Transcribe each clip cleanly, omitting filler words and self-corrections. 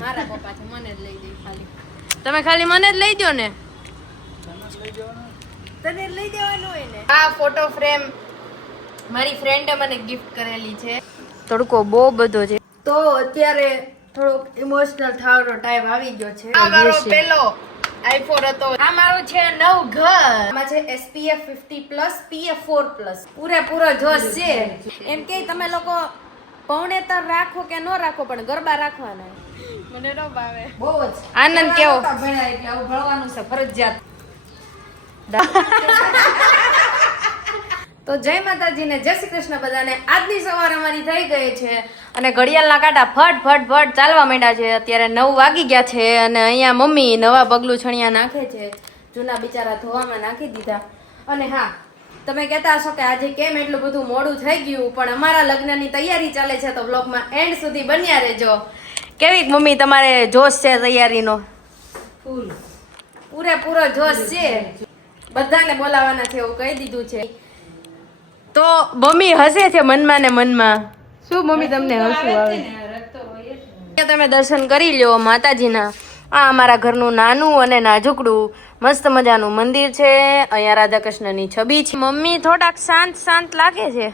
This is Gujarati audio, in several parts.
મારા પપ્પા છે, મને જ લઈ દે ખાલી. તમે ખાલી મને જ લઈ દો ને. તને લઈ દેવાનું હોય ને. આ ફોટો ફ્રેમ મારી ફ્રેન્ડે મને ગિફ્ટ કરેલી છે. તડકો બહુ બધો છે તો અત્યારે થોડોક ઇમોશનલ થવાનો ટાઈમ આવી ગયો છે. આ મારો પેલો આઈફોન હતો. આ મારો છે નવ ઘર. આમાં છે SPF 50+ PF4+. પૂરેપૂરો જોશ છે. એમ કે તમે લોકો પૌણેતર રાખો કે ન રાખો પણ ગરબા રાખવાના. મને ન ભાવે. બહુ જ આનંદ કેવો ભણાય એટલે આવું ભણવાનું છે ફરજિયાત. તો જય માતાજી ને જય શ્રી કૃષ્ણ બધાને. આજની સવાર અમારી થઈ ગઈ છે અને ઘડિયાળના કાંટા ફટ ફટ ફટ ચાલવા માંડ્યા છે. અત્યારે 9 વાગી ગયા છે અને અહીંયા મમ્મી નવા પગલું છણિયા નાખે છે. જૂના બિચારા ધોવામાં નાખી દીધા. અને હા, તમે કહેતા હશો કે આજે કેમ એટલું બધું મોડું થઈ ગયું, પણ અમારા લગ્નની તૈયારી ચાલે છે તો બ્લોગમાં એન્ડ સુધી બન્યા રહેજો. કેવી મમ્મી તમારે જોશ છે તૈયારીનો? ફૂલ પૂરેપૂરો જોશ છે. બધાને બોલાવાના છે એવું કહી દીધું છે. તો મમ્મી હસે છે મનમાં ને મનમાં. શું મમ્મી તમને હસવું આવે? તમે દર્શન કરી લ્યો માતાજીના. આ અમારા ઘરનું નાનું અને નાજુકડું મસ્ત મજાનું મંદિર છે. અહીંયા રાધા કૃષ્ણની છબી છે. મમ્મી થોડાક શાંત શાંત લાગે છે.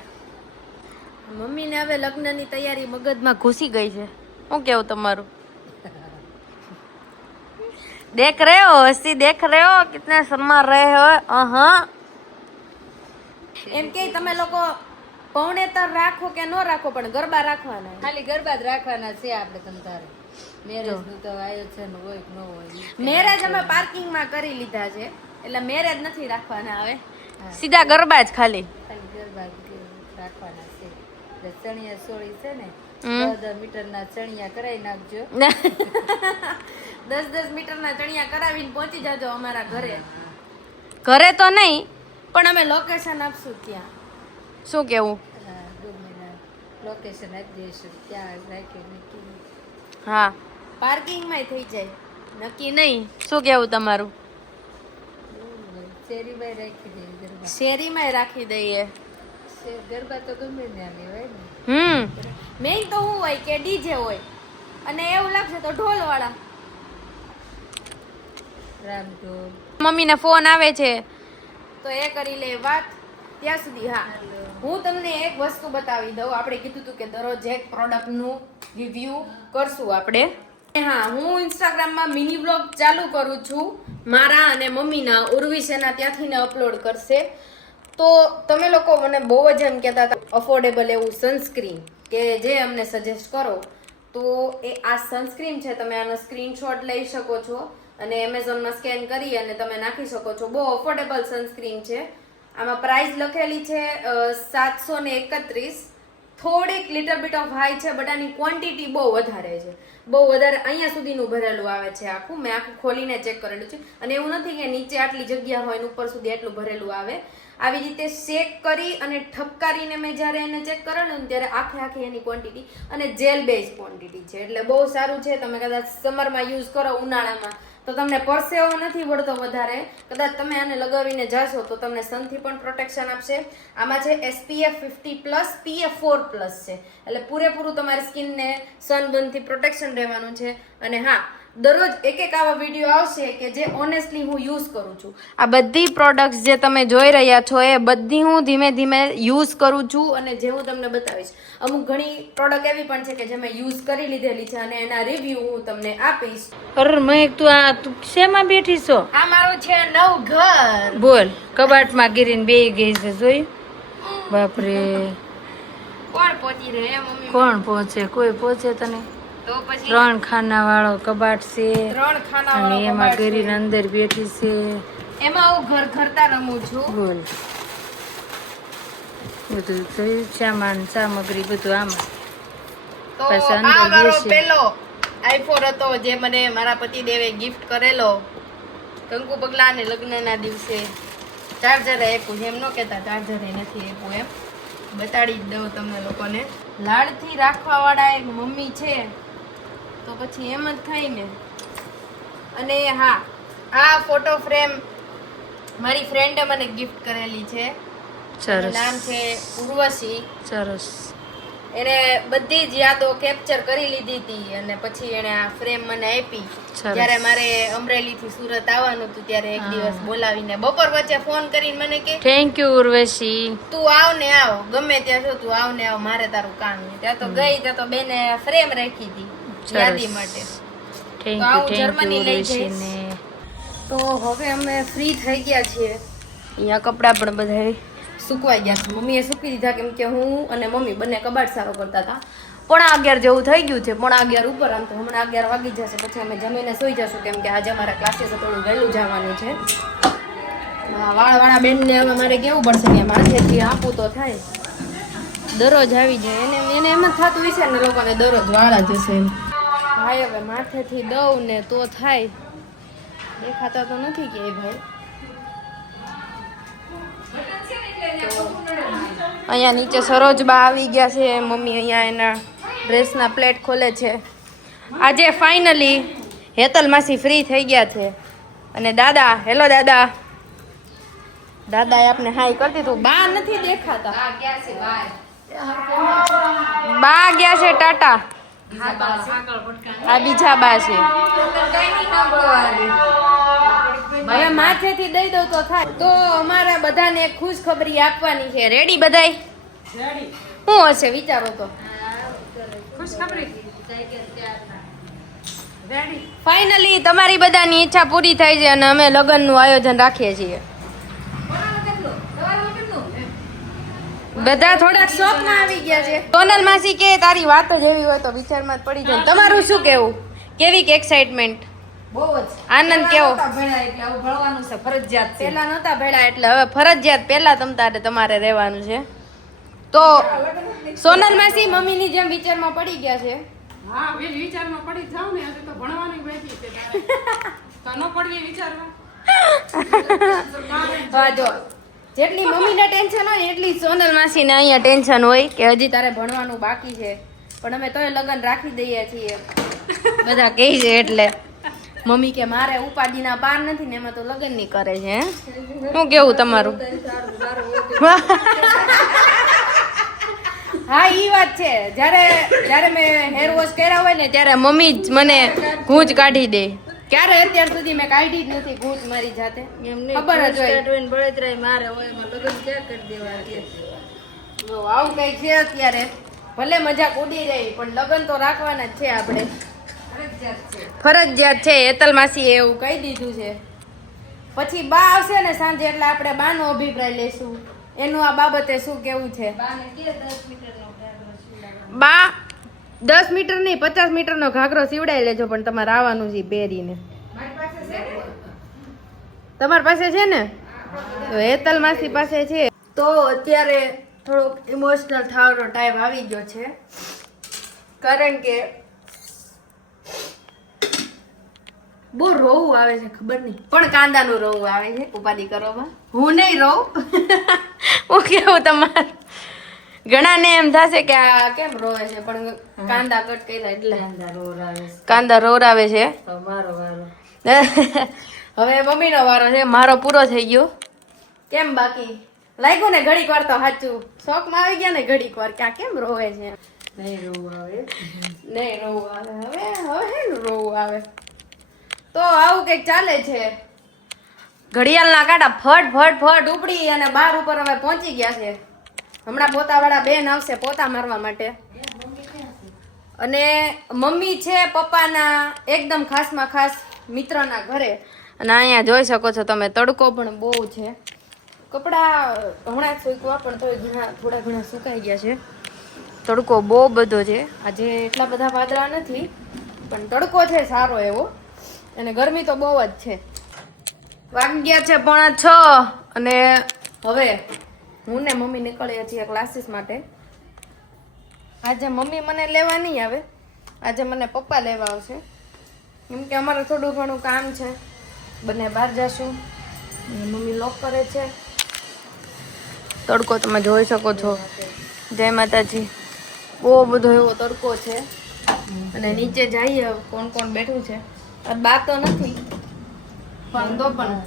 મમ્મીને હવે લગ્નની તૈયારી મગજમાં ઘૂસી ગઈ છે. શું કેવું તમારું? દેખ રહે હો હસ્તી, દેખ રહે હો કિતને શર્મા રહે હો. એમ કે તમે લોકો પૌણેતર રાખો કે ન રાખો પણ ગરબા રાખવાના. ખાલી ગરબા જ રાખવાના છે આપણે. તમ તારે મેરેજ નું તો આયોજન હોય કે ન હોય. મેરેજ અમે પાર્કિંગમાં કરી લીધા છે એટલે મેરેજ નથી રાખવાના. હવે સીધા ગરબા જ ખાલી ગરબા રાખવાના છે. ચણિયા સોળી છે ને 10 મીટરના ચણિયા કરાવી નાખજો. 10 મીટરના ચણિયા કરાવીને પહોંચી જાજો અમારા ઘરે. ઘરે તો નહીં પણ અમે લોકેશન આપશું ત્યાં. શું કેવું? લોકેશન આપી દઈશું ત્યાં રાખી નક્કી. હા, પાર્કિંગમાં થઈ જાય નક્કી નહીં. શું કેવું તમારું? શેરીમાં રાખી દઈએ ગરબા. શેરીમાં રાખી દઈએ. ગરબા તો ગમે ત્યાં લેવાય ને. મેઇન તો શું હોય કે ડીજે હોય અને એવું લાગશે તો ઢોલ વાળા રામ ઢોલ. મમ્મીને ફોન આવે છે તો એ કરી લે વાત. ત્યાં સુધી હા, હું તમને એક વસ્તુ બતાવી દઉં. આપણે કીધું હતું કે દરરોજ એક પ્રોડક્ટનું રિવ્યુ કરશું આપણે. હા, હું ઇન્સ્ટાગ્રામમાં મિની બ્લોગ ચાલુ કરું છું મારા અને મમ્મીના. ઉર્વિશેના ત્યાંથી ને અપલોડ કરશે. તો તમે લોકો મને બહુ જ એમ કહેતા હતા અફોર્ડેબલ એવું સનસ્ક્રીન કે જે અમને સજેસ્ટ કરો. તો એ આ સનસ્ક્રીન છે. તમે આનો સ્ક્રીનશોટ લઈ શકો છો અને એમેઝોનમાં સ્કેન કરી અને તમે નાખી શકો છો. બહુ અફોર્ડેબલ સનસ્ક્રીન છે. આમાં પ્રાઇસ લખેલી છે 731. થોડીક લિટલ બીટ ઓફ હાઈ છે બટ આની ક્વોન્ટિટી બહુ વધારે છે. બહુ વધારે. અહીંયા સુધીનું ભરેલું આવે છે આખું. મેં આખું ખોલીને ચેક કરેલું છે અને એવું નથી કે નીચે આટલી જગ્યા હોય ને ઉપર સુધી એટલું ભરેલું આવે. આવી રીતે શેક કરી અને ઠપકારીને મેં જ્યારે એને ચેક કરેલું ને ત્યારે આખી એની ક્વોન્ટિટી અને જેલ બેઝ ક્વોન્ટિટી છે. એટલે બહુ સારું છે. તમે કદાચ સમરમાં યુઝ કરો ઉનાળામાં તો તમને પરસેવો નથી વળતો વધારે. કદાચ તમે આને લગાવીને જાશો તો તમને સનથી પણ પ્રોટેક્શન આપશે. આમાં છે SPF 50+ PF4+ છે. એટલે પૂરેપૂરું તમારી સ્કિનને સનબર્નથી પ્રોટેક્શન રહેવાનું છે. અને હા, દરરોજ એક આવા વિડીયો આવશે કે જે ઓનેસ્ટલી હું યુઝ કરું છું. આ બધી પ્રોડક્ટ્સ જે તમે જોઈ રહ્યા છો એ બધી હું ધીમે ધીમે યુઝ કરું છું અને જે હું તમને બતાવીશ. અમુક ઘણી પ્રોડક્ટ એવી પણ છે કે જે મેં યુઝ કરી લીધેલી છે અને એના રિવ્યુ હું તમને આપીશ. અરે મહેક, તું શેમાં બેઠી છો? આ મારું છે નવ ઘર. બોલ, કબાટમાં ગીરીને બેહી ગઈ છે. જોયું? બાપરે, કોણ પહોંચી રહે મમ્મી? કોણ પહોંચે? કોઈ પહોંચે તને? તો પછી 3 ખાના વાળો કબાટ છે 3 ખાના અને વાળો એમાં કબાટ છે. ગીરીને અંદર બેઠી છે. એમાં હું ઘર ઘરતા રમું છું. બોલ, બધું જોયું? સામાન સામગ્રી બધું આમાં. તો પછી અંદર આ મારો બેસી. પેલો આઈફોન હતો જે મને મારા પતિદેવે ગિફ્ટ કરેલો કંકુ પગલા અને લગ્નના દિવસે. ચાર્જર આપ્યું. એમ ન કહેતા ચાર્જર નથી આપ્યું. એમ બતાડી જ દઉં તમને લોકોને. લાડથી રાખવા વાળા એક મમ્મી છે તો પછી એમ જ થાય ને. અને હા, આ ફોટો ફ્રેમ મારી ફ્રેન્ડે મને ગિફ્ટ કરેલી છે. સરસ. નામ છે ઉર્વશી. સરસ. એને બધી જ યાદો કેપ્ચર કરી લીધી હતી અને પછી એને આ ફ્રેમ મને આપી. જ્યારે મારે અમરેલી થી સુરત આવવાનું હતું ત્યારે એક દિવસ બોલાવીને બપોર વચ્ચે ફોન કરીને મને કે થેન્ક યુ ઉર્વશી, તું આવ ને આવ, ગમે ત્યાં છો તું આવ ને આવ, મારે તારું કામ છે. ત્યાં તો ગઈ, ત્યાં તો બેને ફ્રેમ રાખી હતી યાદી માટે. થેન્ક તો યુ આવું જર્મની લઈ જઈશ. ને તો હવે અમે ફ્રી થઈ ગયા છીએ. અહીંયા કપડાં પણ બધા સુકવાઈ ગયા છે. મમ્મીએ સૂકી દીધા કેમ કે હું અને મમ્મી બંને કબાટ સારો કરતા હતા. 11:30 જેવું થઈ ગયું છે. 11:30 ઉપર, આમ તો હમણાં 11 વાગી જશે. પછી અમે જમીને સૂઈ જશું કેમ કે આજે અમારા ક્લાસીસ થોડું વહેલું જવાનું છે. વાળવાળા બેનને હવે મારે કેવું પડશે કે માથેથી આપવું તો થાય. દરરોજ આવી જાય એને એમ જ થતું હોય છે ને લોકોને દરરોજ વાળા જશે એમ. ભાઈ હવે માથેથી દઉં ને તો થાય. દેખાતા તો નથી કે ભાઈ. અહીંયા નીચે સરોજબા આવી ગયા છે. મમ્મી અહીંયા એના ડ્રેસના પ્લેટ ખોલે છે. આજે ફાઇનલી હેતલ માસી ફ્રી થઈ ગયા છે. અને દાદા, હેલો દાદા. દાદાએ આપને હાઈ કરતી તું. બા નથી દેખાતા. બા ગયા છે ટાટા. આ બીજા બા છે. હવે માથેથી દઈ દઉં તો થાય. તો અમારા બધાને એક ખુશ ખબરી આપવાની છે. રેડી બધાય? શું હશે વિચારો તો. ફાઇનલી તમારી બધાની ઈચ્છા પૂરી થઈ છે અને અમે લગ્નનું આયોજન રાખીએ છીએ. બધા થોડાક શોખમાં આવી ગયા છે. સોનલ માસી કે તારી વાત જ એવી હોય તો વિચારમાં જ પડી જાય. તમારું શું કેવું? કેવી એક્સાઇટમેન્ટ? બહુ જ આનંદ કેવો? એટલે આવું ભણવાનું છે, ફરજિયાત છે. પેલા નહોતા ભેળા એટલે હવે ફરજિયાત પેલા તમારે રહેવાનું છે. તો સોનલ માસી મમ્મીની જેમ વિચારમાં પડી ગયા છે. હા, વિચારમાં પડી જાવ ને, આજે તો ભણવાની બેઠી છે તારે. તો ન પડવી વિચારમાં. હા, જો જેટલી મમ્મીને ટેન્શન હોય એટલી સોનલ માસીને અહીંયા ટેન્શન હોય કે હજી તારે ભણવાનું બાકી છે. પણ અમે તોય લગ્ન રાખી દઈએ છીએ બધા કહે છે એટલે. મમ્મી કે મારે ઉપાધિના પાર નથી ને એમાં તો લગ્ન ની કરે છે. શું કેવું તમારું? હા, ઈ વાત છે. જ્યારે મેં હેર વોશ કર્યા હોય ને ત્યારે મમ્મી જ મને ગૂંચ કાઢી દે. ક્યારે અત્યાર સુધી મેં કાઢી જ નથી ગૂંચ મારી જાતે. ખબર જ હોય બળતરાઈ મારે હોય એમાં લગ્ન ક્યાં કરી દેવા કે. જો આવું કઈ છે અત્યારે. ભલે મજાક ઉડી રહી પણ લગ્ન તો રાખવાના જ છે આપણે. ફરજિયાત છે. હેતલ માસીએ એવું કહી દીધું છે. પછી બા આવશે ને સાંજે એટલે આપણે બાનો અભિપ્રાય લેશું. એનું આ બાબતે શું કેવું છે? બા 10 મીટર નહીં 50 મીટરનો ઘાઘરો સીવડાવી લેજો પણ તમારે આવવાનું છે પહેરીને. તમારી પાસે છે ને? તો હેતલ માસી પાસે છે. તો અત્યારે થોડોક ઇમોશનલ થવાનો ટાઈમ આવી ગયો છે કારણ કે બહુ રોવું આવે છે. ખબર નહીં પણ કાંદાનું રોવું આવે છે. ઉપાધિ કરવામાં હું નહીં રોઉં. હું કેવું તમારું? ઘણાને એમ થશે કે આ કેમ રોવે છે પણ કાંદા કટ કર્યા એટલે કાંદા રોરાવે છે. હવે મમ્મીનો વારો છે. મારો પૂરો થઈ ગયો. કેમ બાકી લાગ્યું ને ઘડીક વાર તો સાચું શોખમાં આવી ગયા ને ઘડીક વાર કે આ કેમ રોવે છે? નહીં રોવું આવે. હવે હેનું રોવું આવે? તો આવું કંઈક ચાલે છે. ઘડિયાળના કાંટા ફટ ફટ ફટ ઉપડી અને બાર ઉપર હવે પહોંચી ગયા છે. હમણાં પોતાવાળા બેન આવશે પોતા મારવા માટે. અને મમ્મી છે પપ્પાના એકદમ ખાસમાં ખાસ મિત્રના ઘરે. અને અહીંયા જોઈ શકો છો તમે તડકો પણ બહુ છે. કપડાં હમણાં જ સૂકવા પણ તોય થોડા ઘણા સુકાઈ ગયા છે. તડકો બહુ બધો છે. આજે એટલા બધા વાદળા નથી પણ તડકો છે સારો એવો. અને ગરમી તો બહુ જ છે. વાગી ગયા છે 5:45 અને હવે હું ને મમ્મી નીકળીએ છીએ ક્લાસીસ માટે. આજે મમ્મી મને લેવા નહીં આવે. આજે મને પપ્પા લેવા આવશે કેમ કે અમારે થોડું ઘણું કામ છે. બંને બહાર જશું. મમ્મી લોક કરે છે. તડકો તમે જોઈ શકો છો. જય માતાજી. બહુ બધો એવો તડકો છે. અને નીચે જઈએ કોણ કોણ બેઠું છે. બા તો નથી પણ તો પણ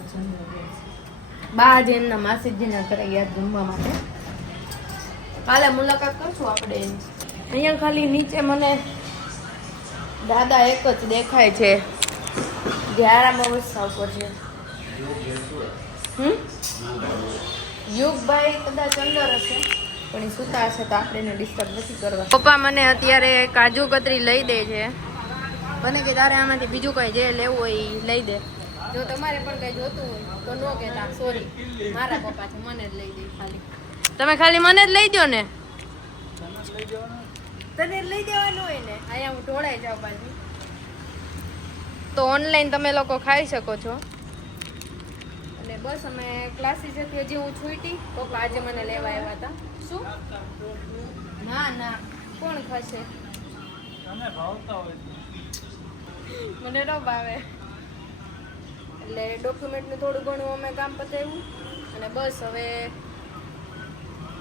બા આજે એમના માસીજીના ઘરે ગયા જમવા માટે. કાલે મુલાકાત કરશું આપણે એની. અહીંયા ખાલી નીચે મને દાદા એક જ દેખાય છે જે આરામ અવસ્થા ઉપર છે. યુગભાઈ કદાચ અંદર હશે પણ એ સુતા હશે તો આપણે એને ડિસ્ટર્બ નથી કરવા. પપ્પા મને અત્યારે કાજુ કતરી લઈ દે છે. મને કે તારે આમાંથી બીજું કંઈ જે લેવું હોય એ લઈ દે. જો તમારે પણ કંઈ જોતું હોય તો નો કહેતા સોરી, મારા પપ્પા છે, મને જ લઈ દે ખાલી. તમે ખાલી મને જ લઈ દો ને. તને લઈ દેવાનું હોય ને. અહીંયા હું ઢોળાઈ જાઉં બાજુ. તો ઓનલાઈન તમે લોકો ખાઈ શકો છો. અને બસ અમે ક્લાસીસ હતી હજી હું છૂટી. પપ્પા આજે મને લેવા આવ્યા હતા. શું? ના ના, કોણ ખાશે? મને ન ભાવે. એટલે ડોક્યુમેન્ટનું થોડું ઘણું અમે કામ પતાવ્યું અને બસ હવે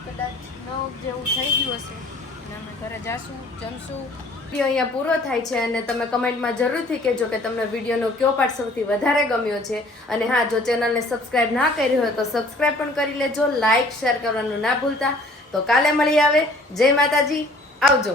કદાચ 9 જેવું થઈ ગયું હશે અને અમે ઘરે જાશું, જમશું. વિડીયો અહીંયા પૂરો થાય છે અને તમે કમેન્ટમાં જરૂરથી કહેજો કે તમને વિડીયોનો કયો પાર્ટ સૌથી વધારે ગમ્યો છે. અને હા, જો ચેનલને સબસ્ક્રાઇબ ના કરી હોય તો સબસ્ક્રાઇબ પણ કરી લેજો, લાઇક શેર કરવાનું ના ભૂલતા. તો કાલે મળી આવે. જય માતાજી, આવજો.